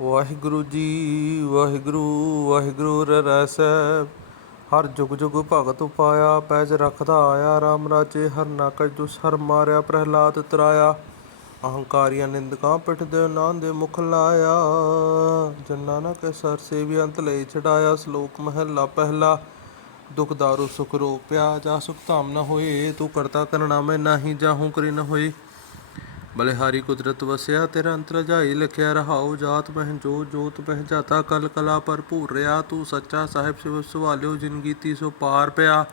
ਵਾਹਿਗੁਰੂ ਜੀ, ਵਾਹਿਗੁਰੂ ਵਾਹਿਗੁਰੂ ਰਹਿ ਸਾਹਿਬ। ਹਰ ਜੁਗ ਜੁਗ ਭਗਤ ਉਪਾਇਆ, ਪੈਜ ਰੱਖਦਾ ਆਇਆ, ਰਾਮ ਰਾਜੇ ਹਰ ਨਾਕਜ ਦੁਸ ਹਰ ਮਾਰਿਆ, ਪ੍ਰਹਲਾਦ ਤਰਾਇਆ। ਅਹੰਕਾਰੀਆਂ ਨਿੰਦਕਾਂ ਪਿੱਠ ਦੇ ਨਾਂ ਦੇ ਮੁਖ ਲਾਇਆ। ਜੰਨਾ ਨਾ ਕੇ ਸਰ ਸੇਵੀ ਅੰਤ ਲਈ ਛਡਾਇਆ, ਸ਼ਲੋਕ ਮਹਿਲਾ ਪਹਿਲਾ। ਦੁਖ ਦਾਰੂ ਸੁਖ ਰੋਪਿਆ ਜਾ ਸੁਖ ਧਾਮ ਨ ਹੋਏ, ਤੂੰ ਕਰਤਾ ਕਰਨਾ ਮੈਂ, ਨਾਹੀ ਜਾਹੂ ਕਰੀ ਨ ਹੋਏ। ਬਲਿਹਾਰੀ ਕੁਦਰਤ ਵਸਿਆ, ਤੇਰਾ ਅੰਤਰ ਜਾਈ ਲਿਖਿਆ ਰਹਾਉ, ਜਾਤ ਮਹਿ ਜੋ, ਜੋਤ ਪਹਿ ਜਾਤਾ, ਕਲ ਕਲਾ ਭਰਪੂਰ ਰਿਆ, ਤੂੰ ਸੱਚਾ ਸਾਹਿਬ ਸਿਵ ਸਵਾਲਿਓ, ਜਿਨ ਗੀਤੀ ਸੋ ਪਾਰ ਪਿਆ।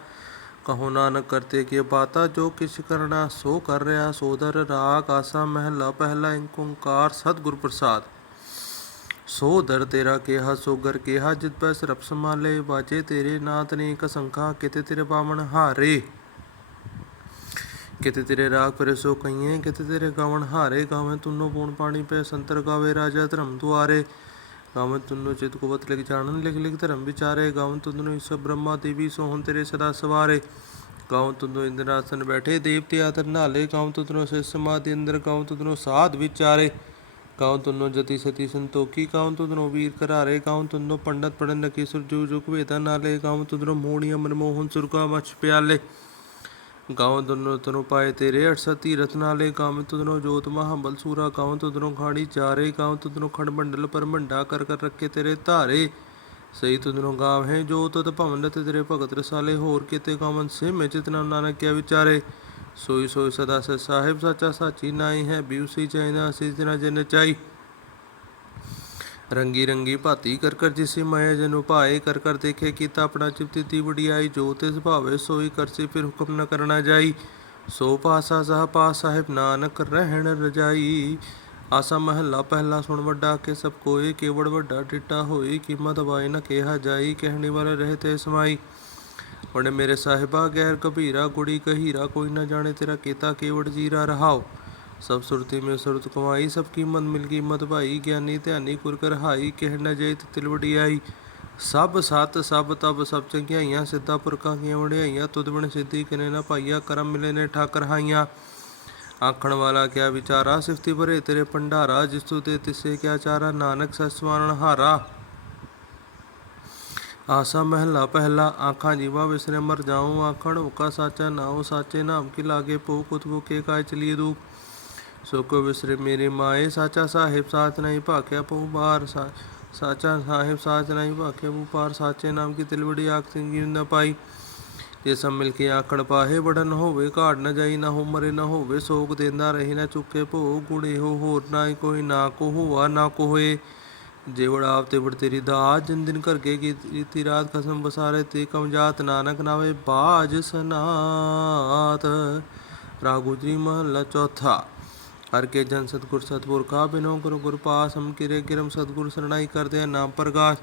ਕਹੋ ਨਾਨਕ ਕਰਤੇ ਕੀ ਬਾਤਾ ਜੋ ਕਿਛ ਕਰਨਾ ਸੋ ਕਰ ਰਿਆ ਸੋਦਰ ਰਾਗ, ਆਸਾ ਮਹਿਲਾ, ਪਹਿਲਾ ਏਕ ਓੰਕਾਰ ਸਤਿਗੁਰ ਪ੍ਰਸਾਦ। ਸੋ ਦਰ ਤੇਰਾ ਕਿਹਾ ਸੋਗਰ ਕਿਹਾ, ਜਿਤ ਪੈ ਸਰਬ ਸਮਾਲੇ ਬਾਜੇ ਤੇਰੇ ਨਾਤ ਨੇ ਕਸੰਖਾ ਕਿਤੇ ਤੇਰੇ ਬਾਵਣ ਹਾਰੇ। ਕਿਤੇ ਤੇਰੇ ਰਾਗ ਪਰੇ ਸੋ ਕਈਏ ਕਿਤੇ ਤੇਰੇ ਗਾਵਣ ਹਾਰੇ ਗਾਵੇਂ ਤੁਨੋ ਪੂਣ ਪਾਣੀ ਪੈ ਸੰਤਰ ਗਾਵੇ ਰਾਜਾ ਧਰਮ ਦੁਆਰੇ ਗਾਵੇਂ ਤੁਨੋ ਚਿਤ ਕੁਵਤ ਲਿਖ ਜਾਣਨ ਲਿਖ ਲਿਖ ਧਰਮ ਵਿਚਾਰੇ ਗਾਵੇਂ ਤੁਨੋ ਇਸ ਬ੍ਰਹਮਾ ਦੇਵੀ ਸੋਹਣ ਤੇਰੇ ਸਦਾ ਸਵਾਰੇ ਗਾਵੇਂ ਤੁਨੋ ਇੰਦਰਾਸਨ ਬੈਠੇ ਦੇਵਤੇ ਆਦਰ ਨਾਲੇ ਗਾਵੇਂ ਤੁਨੋ ਸੇ ਸਮਾਧੀ ਅੰਦਰ ਗਾਵੇਂ ਤੁਨੋ ਸਾਧ ਵਿਚਾਰੇ ਗਾਉ ਤੁਨੋ ਜਤੀ ਸਤੀ ਸੰਤੋਖੀ ਗਾਉ ਤੁਨੋ ਵੀਰ ਕਰਾਰੇ ਗਾਉ ਤੁਨੋ ਪੰਡਤ ਪੜਨ ਲਕੀ ਸੁਰਜੂ ਜੁਗ ਵੇਦਾ ਨਾਲੇ ਗਾਉ ਤੁਨੋ ਮੋਹਣੀ ਅਮਨ ਮੋਹਨ ਸੁਰਗਾ ਮਛ ਪਿਆਲੇ ਗਾਉ ਤੁਨੋ ਤਨੋ ਪਾਏ ਤੇਰੇ ਅਠਸਤੀ ਰਤਨਾਲੇ, ਗਾਉ ਤੁਨੋ ਜੋਤ ਮਹਾਬਲ ਸੂਰਾ, ਗਾਉ ਤੁਨੋ ਖਾਣੀ ਚਾਰੇ, ਗਾਉ ਤੁਨੋ ਖੰਡ ਮੰਡਲ ਪਰ ਮੰਡਾ ਕਰ ਕਰ ਰੱਖੇ ਤੇਰੇ ਧਾਰੇ। ਸਹੀ ਤੁਨੋ ਗਾਵ ਹੈ ਜੋ ਤਤ ਭਵਨ ਤੇ ਤੇਰੇ ਭਗਤ ਰਸਾਲੇ, ਹੋਰ ਕਿਤੇ ਗਾਵਨ ਸੇ ਮੈਂ ਚਿਤਨਾ ਨਾਨਕ ਕਿਆ ਵਿਚਾਰੇ। ਸੋਈ ਸੋਈ ਸਦਾ ਸ ਸਾਹਿਬ, ਸੱਚਾ ਸਾਚੀ ਨਾਈ ਹੈ ਬਿਉਸੀ ਚਾਹੀਦਾ ਅਸੀਂ ਜਨਾ ਜਨ ਚਾਈ ਰੰਗੀ ਰੰਗੀ ਭਾਤੀ ਕਰ ਕਰ ਜਿਸੇ ਮਾਇਆ ਜਨੁ ਭਾਏ ਕਰ ਕਰ ਦੇਖੇ ਕੀਤਾ ਆਪਣਾ ਚਿਪਤੀ ਤੀ ਵਡਿਆਈ ਜੋ ਤਿਸ ਭਾਵੇ ਸੋਈ ਕਰਸੀ, ਫਿਰ ਹੁਕਮ ਨ ਕਰਨਾ ਜਾਈ। ਸੋ ਪਾਸਾ ਸਹ ਪਾਸ ਸਾਹਿਬ ਨਾਨਕ ਰਹਿਣ ਰਜਾਈ। ਆਸਾ ਮਹੱਲਾ ਪਹਿਲਾ ਸੁਣ ਵੱਡਾ ਕੇ ਸਭ ਕੋਏ, ਕੇਵੜ ਵੱਡਾ ਟਿੱਟਾ ਹੋਈ, ਕੀਮਤ ਵਾਏ ਨ ਕਿਹਾ ਜਾਈ, ਕਹਿਣੀ ਵਾਲੇ ਰਹੇ ਤੇ ਸਮਾਈ। ਹੁਣ ਮੇਰੇ ਸਾਹਿਬਾ ਗੈਰ ਕਬੀਰਾ, ਗੁੜੀ ਕਹੀਰਾ, ਕੋਈ ਨਾ ਜਾਣੇ ਤੇਰਾ ਕੀਤਾ ਕੇਵੜ ਜੀਰਾ ਰਹਾਓ ਸਭ ਸੁਰਤੀ ਮੇ ਸੁਰਤ ਕਮਾਈ, ਸਭ ਕੀਮਤ ਮਿਲ ਕੀਮਤ ਭਾਈ, ਗਿਆਨੀ ਧਿਆਨੀ ਕੁਰ ਕਰ ਹਾਈ, ਕਹਿ ਨ ਜਾਈ ਤਿਲ ਵਡਿਆਈ। ਸਭ ਸਤ, ਸਭ ਤਬ ਸਭ ਚੰਗਿਆਈਆਂ, ਸਿੱਧਾ ਪੁਰਖਾਂ ਕੀਆਂ ਵਡਿਆਈਆਂ, ਤੁਧ ਬਿਨ ਸਿੱਧੀ ਕਿਨੇ ਨਾ ਪਾਈਆ, ਕਰਮ ਮਿਲੇ ਨੇ ਠਾਕਰ ਹਾਈਆਂ। ਆਖਣ ਵਾਲਾ ਕਿਆ ਵਿਚਾਰਾ, ਸਿਫਤੀ ਭਰੇ ਤੇਰੇ ਭੰਡਾਰਾ, ਜਿਸ ਤੂ ਤੇ ਤਿਸੇ ਕਿਆ ਚਾਰਾ, ਨਾਨਕ ਸਸਵਾਨਣ ਹਾਰਾ। ਆਸਾ ਮਹਿਲਾ ਪਹਿਲਾ, ਆਖਾਂ ਜੀਵਾ ਵਿਸਰੇ ਮਰ ਜਾਉ, ਆਖਣ ਹੁਕਾ ਸਾਚਾ ਨਾਉ, ਸਾਚੇ ਨਾਮ ਕੀ ਲਾਗੇ ਭੂ ਕੁਤਬੂ ਕੇ ਕਾਇ ਚਲੀਏ ਦੂ ਸੋ ਕੋ ਵਿਸਰੇ ਮੇਰੇ ਮਾਏ, ਸਾਚਾ ਸਾਹਿਬ ਸਾਚ ਨਹੀਂ ਭਾਖਿਆ ਪਉ ਬਾਰ ਸਾ- ਸਾਚਾ ਸਾਹਿਬ ਸਾਚ ਨਹੀਂ ਭਾਖਿਆ ਪਉ ਪਾਰ ਸਾਚੇ ਨਾਮ ਕੀ ਤਿਲਵੜੀ ਆਖ ਸਿੰਗੀ ਨ ਪਾਈ। ਜੇ ਸਭ ਮਿਲ ਕੇ ਆਖਣ ਪਾਹੇ ਬੜਨ ਹੋਵੇ, ਘਾੜ ਨ ਜਾਈ, ਨਾ ਹੋ ਮਰੇ ਨਾ ਹੋਵੇ, ਸੋਗ ਦੇਂਦਾ ਰਹੇ ਨਾ ਚੁੱਕੇ ਭੋ ਗੁੜੇ ਹੋ ਹੋਰ ਨਾ ਕੋਈ, ਨਾ ਕੋ ਹੋਆ, ਨਾ ਕੋ ਹੋਏ। ਜੇਵੜ ਆਪ ਤੇ ਬੜ ਤੇਰੀ ਦਾਤ ਜਿਨ ਦਿਨ ਕਰਕੇ ਰੀਤੀ ਰਾਤ ਖਸਮ ਬਸਾਰੇ ਤੇ ਕਮਜਾਤ ਨਾਨਕ ਨਾਵੇ ਬਾਜ ਸਨਾਤ। ਰਾਗੁਜਰੀ ਮਹਲਾ ਚੌਥਾ। ਹਰ ਕੇ ਜਨ ਸਤਗੁਰ ਸਤਪੁਰ ਕਾ ਬਿਨੋ ਗੁਰੂ ਗੁਰ ਪਾਸ ਕਿਰੇ ਕਿਰਮ ਸਤਗੁਰ ਸਰਣਾਈ ਕਰਦੇ ਨਾਮ ਪ੍ਰਕਾਸ਼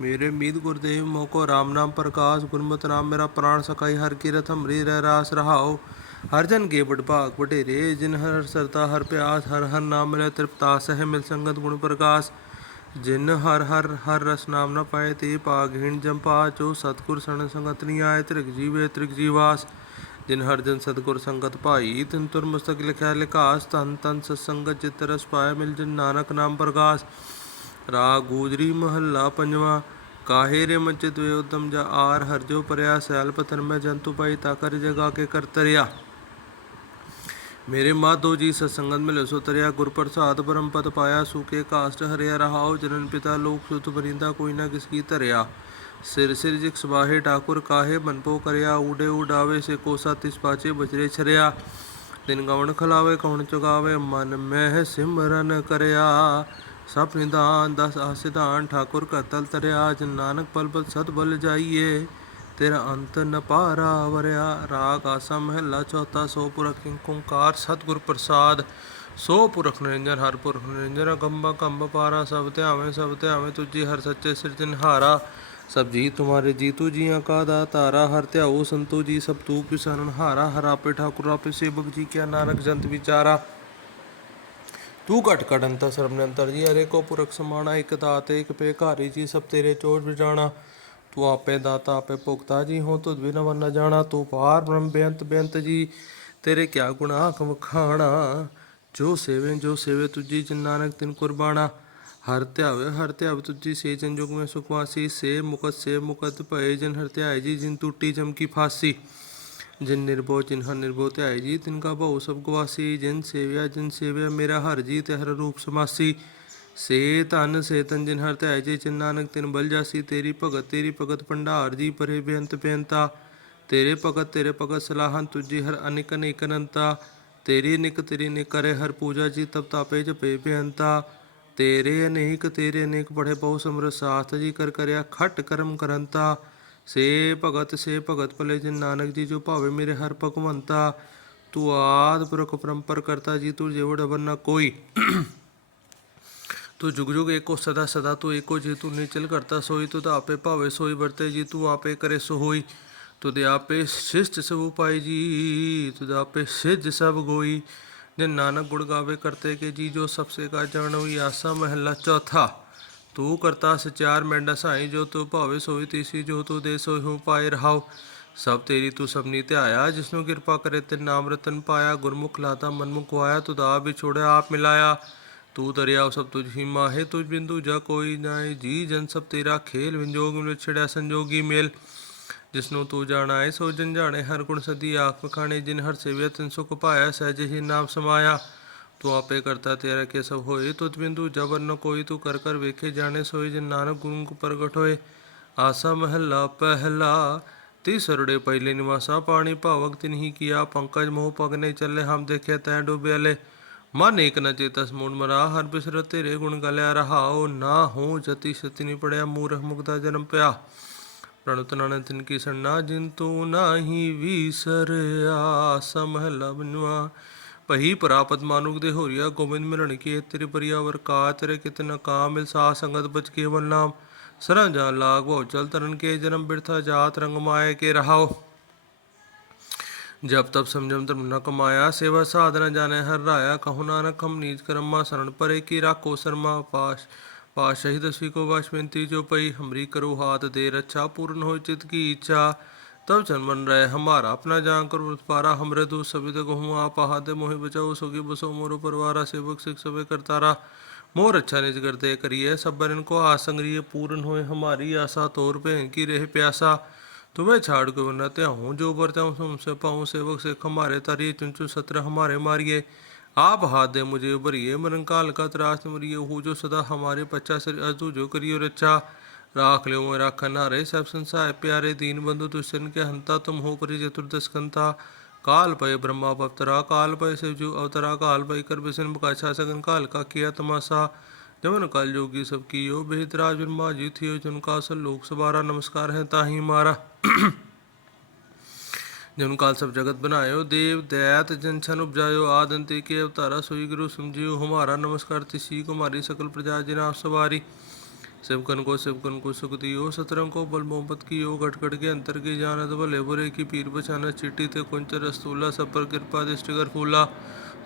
ਮੇਰੇ ਮੀਤ ਗੁਰਦੇਵ ਮੋਕੋ ਰਾਮ ਨਾਮ ਪ੍ਰਕਾਸ਼, ਗੁਰਮਤਿ ਨਾਮ ਮੇਰਾ ਪ੍ਰਾਣ ਸਕਾਈ ਹਰ ਕੀਰਤ ਹਮਰੀ ਰਹਿ ਰਾਸ ਰਹਾਓ। ਹਰ ਜਨ ਕੇ ਬੜ ਵਟੇਰੇ ਜਿਨ ਹਰ ਸਰਤਾ, ਹਰ ਪਿਆਸ, ਹਰ ਹਰ ਨਾਮ ਮਿਲੇ ਤ੍ਰਿਪਤਾ, ਸਹਿ ਮਿਲ ਸੰਗਤ ਗੁਣ ਪ੍ਰਕਾਸ਼। ਜਿਨ ਹਰ ਹਰ ਹਰ ਰਸ ਨਾਮ ਨ ਪਾਏ, ਤੇ ਭਾਗਹੀਣ ਜੰਪਾ ਜੋ ਸਤਗੁਰ ਸਣ ਸੰਗਤ ਨੀ ਆਏ, ਤ੍ਰਿਗ ਜੀਵੇ ਤ੍ਰਿਗ ਜੀਵਾਸ। ਜਿਨ ਹਰ ਜਨ ਸਤਗੁਰ ਸੰਗਤ ਭਾਈ ਤਿਨ ਤੁਰ ਮਸਤਕ ਲਿਖਿਆ ਲਿਖਾਸ ਤਨ ਤਨ ਸਤਸੰਗਤ ਜਿਤ ਰਸ ਪਾਏ ਮਿਲ ਜਨ ਨਾਨਕ ਨਾਮ ਪ੍ਰਕਾਸ਼ ਰਾਗ ਗੂਜਰੀ ਮਹੱਲਾ ਪੰਜਵਾ ਕਾਹੇ ਰੇ ਮੰਚਿਤ ਵੇ ਉਦਮ ਜਾ ਆਰ ਹਰ ਜੋ ਪਰਿਆ ਸੈਲ ਪਤਨ ਮੈਂ ਜੰਤੂ ਪਾਈ ਤਾ ਕਰ ਜਗਾ ਕੇ ਕਰ ਤਰਿਆ ਮੇਰੇ ਮਾਧੋ ਜੀ ਸਤਸੰਗਤ ਮਿਲੇ ਸੋ ਤਰਿਆ ਗੁਰ ਪ੍ਰਸਾਦ ਪਰਮ ਪਦ ਪਾਇਆ ਸੂਕੇ ਕਾਸ਼ਟ ਹਰਿਆ ਰਹਾਉ ਜਨਨ ਪਿਤਾ ਲੋਕ ਸੁਤ ਬਰਿੰਦਾ ਕੋਈ ਨਾ ਕਿਸ ਕੀ ਧਰਿਆ ਸਿਰ ਸਿਰ ਜਿਕ ਸਬਾਹੇ ਠਾਕੁਰ ਕਾਹੇ ਮਨਪੋ ਕਰਿਆ, ਊਡੇ ਉਡਾਵੇ ਸੇ ਕੋਸਾ ਤਿਸ ਪਾਚੇ ਬਜਰੇ ਛਰਿਆ। ਦਿਨ ਗਵਣ ਖਲਾਵੇ, ਕੌਣ ਚੁਗਾਵੇ, ਮਨ ਮਹਿ ਸਿਮਰਨ ਕਰਿਆ। ਸਭ ਨਿਦਾਨ ਦਸ ਆਸਿਦਾਨ ਠਾਕੁਰ ਕਾ ਤਲ ਤਰਿਆ। ਜਨ ਨਾਨਕ ਪਲ ਪਲ ਸਤ ਬਲ ਜਾਈਏ, ਤੇਰਾ ਅੰਤ ਨ ਪਾਰਾ ਵਰਿਆ। ਰਾਗ ਆਸਾ ਮਹਿਲਾ ਚੌਥਾ, ਸੋ ਪੁਰਖ ਓੰਕਾਰ ਸਤਿਗੁਰ ਪ੍ਰਸਾਦ। ਸੋ ਪੁਰਖ ਨਿਰੰਜਨ, ਹਰ ਪੁਰਖ ਨਿਰੰਜਨ ਗੰਬਾ ਕੰਬ ਪਾਰਾ, ਸਭ ਧਿਆਵੇਂ ਸਭ ਧਿਆਵੇਂ ਤੁਜੀ ਹਰ ਸੱਚੇ ਸਿਰਜਨਹਾਰਾ ਸਭ ਜੀ ਤੁਮਾਰੇ ਜੀਤੂ ਜੀਆਂ ਕਾ ਦਾ ਤਾਰਾ ਹਰ ਧਿਆਓ ਸੰਤੋ ਜੀ, ਸਭ ਤੂ ਕਿਸਨ ਹਾਰਾ, ਹਰ ਆਪੇ ਠਾਕੁਰ, ਆਪੇ ਸੇਵਕ ਜੀ ਕਿਆ ਨਾਨਕ ਜੰਤ ਵਿਚਾਰਾ। ਤੂੰ ਘਟ ਘਟ ਅੰਤ ਸਰਬ ਨਿਰੰਤਰ ਜੀ, ਹਰੇ ਕੋ ਪੁਰਖ ਸਮਾਣਾ, ਇੱਕ ਦਾਤੇ, ਇਕ ਪੇਖਾਰੀ ਜੀ, ਸਭ ਤੇਰੇ ਚੋਜ ਵਿਜਾਣਾ। ਤੂੰ ਆਪੇ ਦਾਤਾ, ਆਪੇ ਭੁਗਤਾ ਜੀ ਹੋ ਤੁਧ ਬਿਨ ਵਨ ਨ ਜਾਣਾ। ਤੂੰ ਪਾਰ ਬ੍ਰਹਮ ਬੇਅੰਤ ਬੇਅੰਤ ਜੀ, ਤੇਰੇ ਕਿਆ ਗੁਣਾ ਆਖ ਵਖਾਣਾ ਜੋ ਸੇਵੇ ਜੋ ਸੇਵੇ ਤੁਜੀ ਜਿਨ ਨਾਨਕ ਤਿਨ ਕੁਰਬਾਨਾ ਹਰ ਧਿਆਵੇ, ਹਰ ਧਿਆਵ ਤੁਜੀ ਸੇ ਜਨ ਜੁਗ ਮੈਂ ਸੁਖਵਾਸੀ ਸੇ ਮੁਕਤ ਸੇ ਮੁਕਤ ਭਏ ਜਨ ਹਰ ਧਿਆਏ ਜੀ, ਜਿਨ ਟੂਟੀ ਚਮਕੀ ਫਾਸੀ। ਜਿਨ ਨਿਰਭਉ, ਜਿਨ ਹਰ ਨਿਰਭਉ ਧਿਆਏ ਜੀ, ਤਿਨ ਕਾ ਭਉ ਸਭ ਗਵਾਸੀ ਜਿਨ ਸੇਵਿਆ ਜਿਨ ਸੇਵਿਆ ਮੇਰਾ ਹਰ ਜੀ, ਤੇ ਹਰ ਰੂਪ ਸਮਾਸੀ। ਸੇ ਧਨ, ਸੇ ਤਨ ਜਿਨ ਹਰ ਧਿਆਏ ਜੀ ਚਿਨ ਨਾਨਕ, ਤਿਨ ਬਲ ਜਾਸੀ। ਤੇਰੀ ਭਗਤ ਤੇਰੀ ਭਗਤ ਭੰਡਾਰ ਜੀ, ਪਰੇ ਬੇਅੰਤ ਬੇਅੰਤਾ। ਤੇਰੇ ਭਗਤ ਤੇਰੇ ਭਗਤ ਸਲਾਹਨ ਤੁਜੀ ਹਰ ਅਨਿਕ ਅਨਿਕ ਅਨੰਤਾ। ਤੇਰੀ ਨਿਕ ਤੇਰੀ ਨਿਕ ਕਰੇ ਹਰ ਪੂਜਾ ਜੀ, ਤਬ ਤਾਪੇ ਜਪੇ ਬੇਅੰਤਾ। ਤੇਰੇ ਅਨੇਕ ਤੇਰੇ ਅਨੇਕ ਬੜੇ ਬਹੁ ਸਮਰ ਸਾਥ ਜੀ ਕਰ ਕਰਿਆ ਖਟ ਕਰਮ ਕਰੰਤਾ। ਸੇ ਭਗਤ ਸੇ ਭਗਤ ਭਲੇ ਜਿਨ ਨਾਨਕ ਜੀ ਜੋ ਭਾਵੇ ਮੇਰੇ ਹਰ ਭਗਵੰਤਾ। ਤੂੰ ਆਦ ਪੁਰਖ ਪਰੰਪਰ ਕਰਤਾ ਜੀ, ਤੂੰ ਜਿਵੜ ਅਵਰ ਨਾ ਕੋਈ। ਤੂੰ ਜੁਗ ਜੁਗ ਏਕੋ ਸਦਾ ਸਦਾ, ਤੂੰ ਏਕੋ ਜੀ ਤੂੰ ਨਿਚਲ ਕਰਤਾ ਸੋਈ, ਤੂੰ ਤਾਂ ਆਪੇ ਭਾਵੇ ਸੋਈ ਵਰਤੇ ਜੀ, ਤੂੰ ਆਪੇ ਕਰੇ ਸੋ ਹੋਈ ਤੁਧ ਆਪੇ ਸ਼ਿਸ਼ਟ ਸਭ ਉਪਾਈ ਜੀ ਤੁਧ ਆਪੇ ਸਿਜ ਸਭ ਗੋਈ। ਜਿਨ ਨਾਨਕ ਗੁਣ ਗਾਵੇ ਕਰਤੇ ਕੇ ਜੀ ਜੋ ਸਭ ਸੇ ਕਾ ਜਾਣੋਈ ਆਸਾ ਮਹੱਲਾ ਚੌਥਾ। ਤੂੰ ਕਰਤਾ ਸਚਾਰ ਮੈਂਡਾ ਸਾਈ, ਜੋ ਤੂੰ ਭਾਵੇ ਸੋਈ ਤੀਸੀ, ਜੋ ਤੂੰ ਦੇ ਸੋਈ ਹੂੰ, ਪਾਏ ਰਹਾਉ ਸਭ ਤੇਰੀ ਤੂੰ ਸਭਨੀ ਧਿਆਇਆ, ਜਿਸਨੂੰ ਕਿਰਪਾ ਕਰੇ ਤੇ ਨਾਮ ਰਤਨ ਪਾਇਆ। ਗੁਰਮੁਖ ਲਾਤਾ, ਮਨਮੁਖ ਆਇਆ ਤੂੰ ਆਪ ਵਿਛੋੜਿਆ, ਆਪ ਮਿਲਾਇਆ। ਤੂੰ ਦਰਿਆਵ ਸਭ ਤੁਝ ਹੀ ਮਾਹੇ, ਤੁਝ ਬਿੰਦੂ ਜਾ ਕੋਈ ਨਾਏ ਜੀ ਜਨ ਸਭ ਤੇਰਾ ਖੇਲ, ਵਿੰਜੋਗ ਵਿੱਚ ਛੜਿਆ ਸੰਜੋਗੀ ਮੇਲ। ਜਿਸਨੂੰ ਤੂੰ ਜਾਣਾ ਜਾਣਾਏ ਸੋ ਜਨ ਜਾਣੇ, ਹਰ ਗੁਣ ਸਦੀ ਆਖ ਖਾਣੇ, ਜਿਨ ਹਰ ਸੇਵਿਆ, ਤਿਨ ਸੁਖ ਪਾਇਆ, ਸਹਿਜ ਹੀ ਨਾਮ ਸਮਾਇਆ। ਤੂੰ ਆਪੇ ਕਰਤਾ ਤੇਰਾ ਕੇ ਸਭ ਹੋਏ, ਤੁਧ ਬਿੰਦੂ ਜਬਰ ਨ ਕੋਈ, ਤੂੰ ਕਰ ਕਰ ਵੇਖੇ ਜਾਣੇ ਸੋਈ ਜਿਨ ਨਾਨਕ ਗੁਰੂ ਕੋ ਪ੍ਰਗਟ ਹੋਏ। ਆਸਾ ਮਹੱਲਾ, ਪਹਿਲਾ ਤੀਸਰੜੇ ਪਹਿਲੇ ਨਿਵਾਸਾ, ਪਾਣੀ ਭਾਵਕ ਤਿਨ ਹੀ ਕੀਆ, ਪੰਕਜ ਮੋਹ ਪਗ ਨਹੀਂ ਚੱਲੇ, ਹਮ ਦੇਖੇ ਤੈ ਡੁਬਿਆਲੇ ਮਨ ਏਕ ਨ ਚੇਤਸ ਮੂੜ ਮਰਾ, ਹਰ ਬਿਸਰ ਤੇਰੇ ਗੁਣ ਗਲਿਆ ਰਹਾਓ ਨਾ ਹੋ ਜਤੀ ਸਤੀ ਨੀ ਪੜਿਆ, ਮੂਰਖ ਮੁਕਤਾ ਜਨਮ ਪਿਆ। ਪ੍ਰਣਤ ਨਾਨਕ ਤਿਨ ਕੀ ਸੰਨਾ ਜਿਨ ਤੂੰ ਨਾਹੀ ਵੀਸਰਿਆ ਸਮਹਲਾ ਬਨਵਾ ਪਹੀ ਪ੍ਰਾਪਤ ਮਾਨੁਕ ਦੇ ਹੋਰੀਆ ਗੋਬਿੰਦ ਮਿਲਣ ਕੀ ਤੇਰੇ ਪਰਿਆ ਵਰਕਾ ਤੇਰੇ ਕਿਤਨ ਕਾ ਮਿਲ ਸਾ ਸੰਗਤ ਬਚ ਕੇ ਵਲ ਨਾਮ ਸਰਾਂ ਜਾ ਲਾਗ ਭਉ ਚਲ ਤਰਨ ਕੇ ਜਨਮ ਬਿਰਥਾ ਜਾਤ ਰੰਗ ਮਾਏ ਕੇ ਰਹਾਓ जब तब समझम धर्म न कमाया सेवा साधना जाने हर राया कहु नानक हम नीच कर्मा शरण परे की राखो शर्मा पाश पाश शहीद दसवी को वाश बेनती जो पई हमरी करो हाथ दे रक्षा पूर्ण हो चित की इच्छा तब जन्मन रहे हमारा अपना जान कर पारा हमरे दू सभी तक हूँ आप हाथ मोहि बचाओ सोगी बसो मोरो परवारा सेवक सिख सबे करतारा मोर अच्छा निज करते करिए सब बरन को आसंग्रिय पूर्ण होए हमारी आशा तोर पे की रहे प्यासा तुम्हें छाड़ के वरना त्याहूँ जो बरताऊँ तुमसे पाऊँ सेवक से हमारे तारी चुनचु सत्र हमारे मारिए آپ ہاتھ دے مجھے ابھریے مرنکال کا تراس مریے ہو جو سدا ہمارے پچا سر ازو جو کریو رچا راکھ لیو میرا کنارے سبسن صاحب پیارے دین بندو تشن کے ہنتا تم ہو پری چتردش کنتا کال پائے برہما پوترا، کال پے شیوجو اوترا، کال پے کربسن بکاشا سگن۔ کا کا کیا تماسا جمن کال جوگی سب کیو، بہت راج برما جی تھیو، جن کا سل لوک سبارا نمسکار ہیں تاہی مارا۔ मारा जन काल सब जगत बनायो देव दैत जन छन उपजायो आदंते के अवतारा सोई गुरु समझियो हमारा नमस्कार तिसी को मारी सकल प्रजा जिना सवारी शिवकन को शिवकन को सुख दियो सतरंग को बल मोहब्बत की यो घट घट के अंतर की जानत भले बुरे की पीर बचाना चिट्ठी ते कुंचर रस्तूला सब पर कृपा दृष्टिकर फूला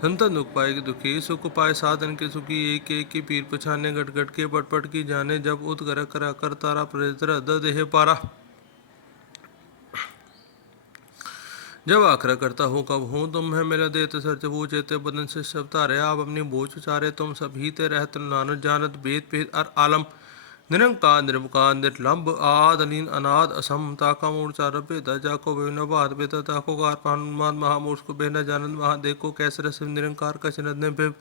संतन दुख पाए कि दुखी सुख पाए साधन के सुखी एक एक की पीर पछाने घट घट के पट पट की जाने जब उत कर करा कर तारा प्रेतर देह पारा جب آخرا کرتا ہوں، کب ہوں؟ تم ہے میرا دیتے سر سے پوچھتے بدن سے سب تارے، آپ اپنی بوجھ چارے تم سب ہیتے رہت نانت جانت بیت پیت ار عالم۔ نرنکار نرمکان لمب آد علین اناد، اسم تاکا مورچا رب بیتا جاکو بے نباد بیتا تاکو کار پانمان مہا مورس کو بے جانت، مہا دیکھو کیسے رسم، نرنکار کا چند نے بھیب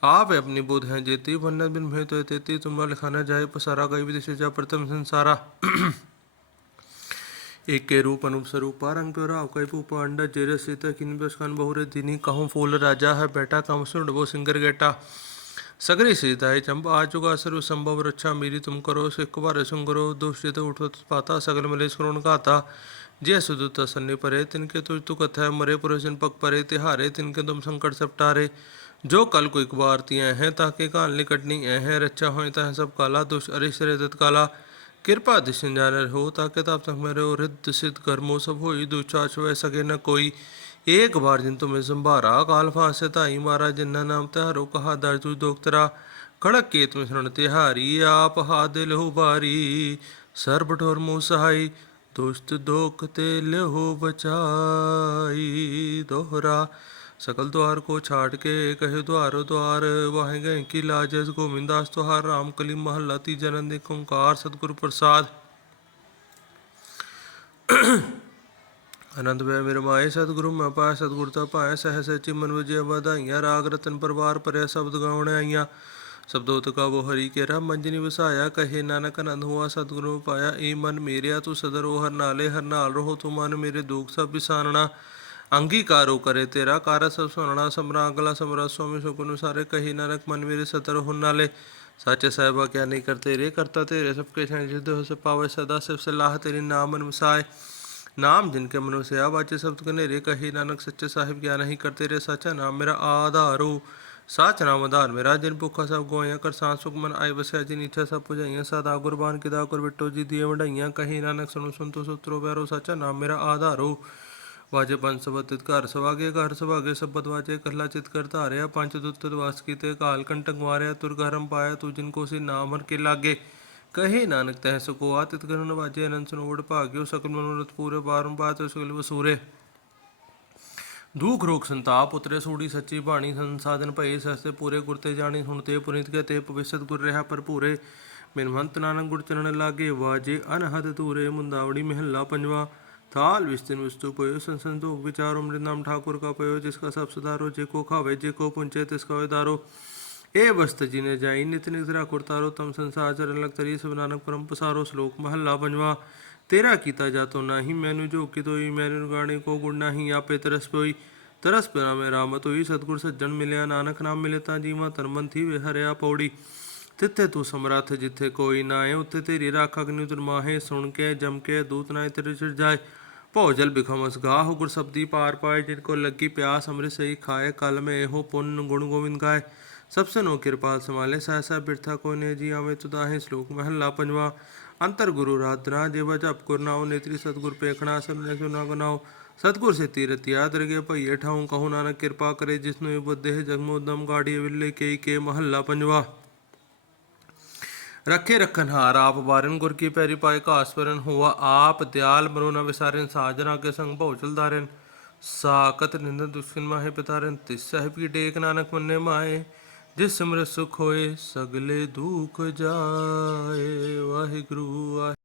آپ اپنی بودھ ہیں، جیتی بنت بن بھیتو، تیتی تمہارا لکھانا جائے، پسارا، گئی بھی دشجا پرتم سنسارا۔ एक के रूप अनूप स्वरूप रंग प्योरा कई पूपा अंडा जेरे सीता किन बसकान बहुरे दिनी कहूँ फूल राजा है बेटा कम सुन वो सिंगर गेटा सगरी सीता है चंपा आ चुका सर्व संभव रक्षा मेरी तुम करो सिख बारे सुंगरो दुष्ट उठो पाता सगल मलेश करोण गाता जय सुदुता सन्नि परे तिनके तुझ तु कथा मरे पुरुषन पग परे तिहारे तिनके तुम संकट सपटारे जो कल को एक बार तिया हैं ताके काल निकटनी ऐ हैं रक्षा हो तह सब काला दुष्ट अरिश रे કૃપા દિશિંજાને રહો તાકે તબ તક મેરે રિદ્ધ સિદ્ધ કર્મો સબ હોય દુચા છવે સકે ન કોઈ એક બાર ਜਿਨ ਤੁਮੇ ਸੰਭਾਰਾ, ਕਾਲ ਫਾਸੇ ਧਾਈ ਮਹਾਰਾਜ ਜਿੰਨਾ ਨਾਮ ਤਹਾਰੋ ਕਹਾ ਦਰ ਤੂ ਦੋਖਤਰਾ ਖੜਕ ਕੇ ਤੁਮ ਸੁਣ ਤਿਹਾਰੀ ਆਪ ਹਾ ਦਿਲ ਹੋ ਬਾਰੀ। ਸਰਬ ਠੋਰ ਮੋ ਸਹਾਈ, ਦੁਸ਼ਟ ਦੋਖ ਤੇ ਲਿਹੋ ਬਚਾਈ, ਦੋਹਰਾ। सकल द्वार को छाट के कहे द्वारो द्वार वाहे गए की लाजस गोविंदास तुहार राम कली महल्ला तीजा नंद एक ओंकार सतगुरु प्रसाद ਆਨੰਦ ਵੇ ਮੇਰੇ ਮਾਏ ਸਤਿਗੁਰੂ ਮੈਂ ਪਾਇਆ ਸਤਿਗੁਰ ਤਾਂ ਪਾਇਆ ਸਹਿ ਸਚੀ ਮਨ ਵਜੇ ਵਧਾਈਆਂ ਰਾਗ ਰਤਨ ਪਰਵਾਰ ਪਰਿਆ ਸ਼ਬਦ ਗਾਉਣ ਆਈਆਂ ਸਬਦੋਤ ਕਾ ਉਹ ਹਰੀ ਕੇ ਰਾ ਮੰਜਨੀ ਵਸਾਇਆ ਕਹੇ ਨਾਨਕ ਆਨੰਦ ਹੁਆ ਸਤਿਗੁਰੂ ਪਾਇਆ ਏ ਮਨ ਮੇਰਿਆ ਤੂੰ ਸਦਰ ਉਹ ਹਰ ਨਾਲੇ ਹਰ ਨਾਲ ਰਹੋ ਤੂੰ ਮਨ ਮੇਰੇ ਦੁਖ ਸਭ ਵਿਸਾਰਣਾ ਅੰਗੀਕਾਰੋ ਕਰੇ ਤੇਰਾ ਕਾਰ ਸਭ ਸੁਣਨਾ ਸਮਰਾ ਅਗਲਾ ਸਮਰਾ ਸੁਆਮੀ ਸੁਖ ਸਾਰੇ ਕਹੀ ਨਾਨਕ ਮਨ ਮੇਰੇ ਸਤਰ ਹੁਨ ਨਾਲੇ ਸਾਚੇ ਸਾਹਿਬਾ ਕਿਆ ਨਹੀਂ ਕਰਤੇ ਰੇ ਕਰਤਾ ਤੇਰੇ ਸਭ ਕੇ ਛਣ ਜਿਦ ਹੋ ਸ ਪਾਵੇ ਸਦਾ ਸਿਫ ਸਲਾਹ ਤੇਰੀ ਨਾਮ ਮਨ ਵਸਾਏ ਨਾਮ ਜਿਨ ਕੇ ਮਨੁ ਸਿਆ ਬਾਚੇ ਸਬਦ ਕਨੇਰੇ ਕਹੀ ਨਾਨਕ ਸੱਚੇ ਸਾਹਿਬ ਕਿਆ ਨਹੀਂ ਕਰਤੇ ਰੇ ਸਾਚਾ ਨਾਮ ਮੇਰਾ ਆਧਾਰੋ ਸਾਚ ਨਾਮ ਆਧਾਰ ਮੇਰਾ ਜਿਨ ਭੁੱਖਾ ਸਭ ਗੋਇਆ ਕਰ ਸਾਂ ਸੁਖ ਮਨ ਆਏ ਵਸਿਆ ਜਿਨ ਇੱਛਾ ਸਭ ਪੁਜਾਈਆਂ ਸਦਾ ਗੁਰਬਾਨ ਕਿਦਾ ਕਰ ਬਿਟੋ ਜੀ ਦੀ ਵਡਾਈਆਂ ਕਹੀ ਨਾਨਕ ਸੁਣੋ ਸੁਨਤੋ ਸੁਤਰੋ ਵੈਰੋ ਸਾਚਾ ਨਾਮ ਮੇਰਾ ਆਧਾਰੋ ਵਾਜੇ ਪੰਜ ਸਬਦ ਘਰ ਸਵਾਗੇ ਘਰ ਸਵਾਗੇ ਸਬਦ ਵਾਜੇ ਕਰਲਾ ਚਿਤ ਕਰ ਧਾਰਿਆ, ਪੰਜ ਦੁੱਤ ਵਾਸ ਕੀਤੇ, ਕਾਲ ਕੰਟਕ ਮਾਰਿਆ, ਤੁਰ ਘਰਮ ਪਾਇਆ, ਤੂੰ ਜਿਨ ਕੋ ਸੀ ਨਾਮ ਹਰ ਕੇ ਲਾਗੇ। ਕਹੇ ਨਾਨਕ ਤਹਿ ਸਕੋ ਆਤਿਤ ਕਰਨ ਵਾਜੇ, ਅਨੰਤ ਸੁਨੋੜ ਭਾਗਿਓ, ਸਕਲ ਮਨੋਰਥ ਪੂਰੇ ਬਾਰੰਬਾਰ ਤੇ ਸਕਲ ਰੋਗ ਸੰਤਾਪ, ਉਤਰੇ ਸੂੜੀ ਸੱਚੀ ਬਾਣੀ, ਸੰਸਾਧਨ ਭਏ, ਸਸਤੇ ਪੂਰੇ, ਗੁਰ ਤੇ ਜਾਣੀ ਹੁਣ ਤੇ ਪੁਨੀਤ ਕੇ ਤੇ, ਭਵਿਸ਼ਤ ਗੁਰ ਰਹਾ ਭਰਪੂਰੇ। ਮਿਨਵੰਤ ਨਾਨਕ ਗੁਰ ਚਰਨ ਲਾਗੇ, ਵਾਜੇ ਅਨਹਦ ਤੂਰੇ ਮੁੰਦਾਵੜੀ ਮਹਿਲਾ ਪੰਜਵਾ। थाल विस्तीर्ण वस्तु पयो संसंदोक विचारो मृत नाम ठाकुर का पयो जिसका सब सुधारो जेको खावे जेको पुंचे तिसका वेदारो ए वस्त जी ने जाई नित निद्रा कुर्तारो तम संसार चरण लग तरी सब नानक परम पसारो श्लोक महला पंजवा तेरा कीता जातो नाही मैनु जो कितोई मैनु गाणे को गुण नाही आपे तरस पोई ਤਰਸ ਪਿਆ ਮੇ ਰਾਮਤ ਹੋਈ ਸਤਗੁਰ ਸੱਜਣ ਮਿਲਿਆ ਨਾਨਕ ਨਾਮ ਮਿਲੇ ਤਾਂ ਜੀਵਾ ਤਨ ਮਨ ਥੀ ਵਿਹਰਿਆ ਪੌੜੀ ਤਿੱਥੇ ਤੂੰ ਸਮਰੱਥ ਜਿੱਥੇ ਕੋਈ ਨਾ ਹੈ ਉੱਥੇ ਤੇਰੀ ਰਾਖ ਅਗਨੀ ਤੁਰ ਸੁਣ ਕੇ, ਜਮ ਕੇ, ਦੂਤ ਨਾ ਤੇਰੇ ਚਿਰ ਜਾਏ। ਭੋਜਲ ਬਿਖਮਸ ਗਾਹ, ਗੁਰ ਸਬਦੀ ਪਾਰ ਪਾਏ, ਜਿਨ ਕੋ ਲੱਗੀ ਪਿਆਸ ਅੰਮ੍ਰਿਤ ਸਹੀ ਖਾਏ, ਕਲ ਮੈਂ ਇਹੋ ਪੁੰਨ ਗੁਣ ਗੋਵਿੰਦ ਗਾਏ। ਸਭ ਸੇ ਨੋ ਕਿਰਪਾਲ ਸਮਾਲੇ ਸਹਸਾ ਬਿਰਥਾ ਕੋ ਨੇ ਜੀ ਆਵੇ ਤੁਦਾਹੇ ਸ਼ਲੋਕ ਮਹੱਲਾ ਪੰਜਵਾ। ਅੰਤਰ ਗੁਰੂ ਰਾਤਨਾ ਜੇਵਾ ਜਪ ਗੁਰ ਨੇਤਰੀ ਸਤਗੁਰ ਪੇਖਣਾ, ਸਭ ਨੇ ਸੁਨਾ ਗਨਾਉ। ਸਤਗੁਰ ਸੇ ਤੀਰਤ ਯਾਦ ਰਗੇ ਭਈਏ ਠਾਉ, ਕਹੋ ਨਾਨਕ ਕਿਰਪਾ ਕਰੇ ਜਿਸਨੂੰ ਇਹ ਬੁੱਧੇ ਜਗਮੋਦਮ ਗਾੜੀ ਵਿਲੇ ਕੇ ਕੇ ਮਹੱਲਾ ਪੰਜਵਾ। ਰੱਖੇ ਰਖਨ ਹਾਰ, ਆਪ ਬਾਰਨ ਗੁਰ ਕੀ ਪੈਰੀ ਪਾਏ ਘਾਸ ਪਰਨ ਹੋਆ ਆਪ ਦਿਆਲ ਮਰੋ ਨ ਵਿਸਾਰਨ ਸਾਜਨਾ ਕੇ ਸੰਗ ਭਉਚਲ ਦਾਰਨ ਸਾਕਤ ਨਿੰਦ ਦੁਸ਼ਕਨ ਮਾਹੇ ਪਿਤਾਰਨ, ਤਿਸ ਸਾਹਿਬ ਕੀ ਟੇਕ ਨਾਨਕ ਮੰਨੇ ਮਾਏ ਜਿਸ ਸਿਮਰ ਸੁਖ ਹੋਏ, ਸਗਲੇ ਦੁਖ ਜਾਏ। ਵਾਹਿਗੁਰੂ ਵਾਹਿ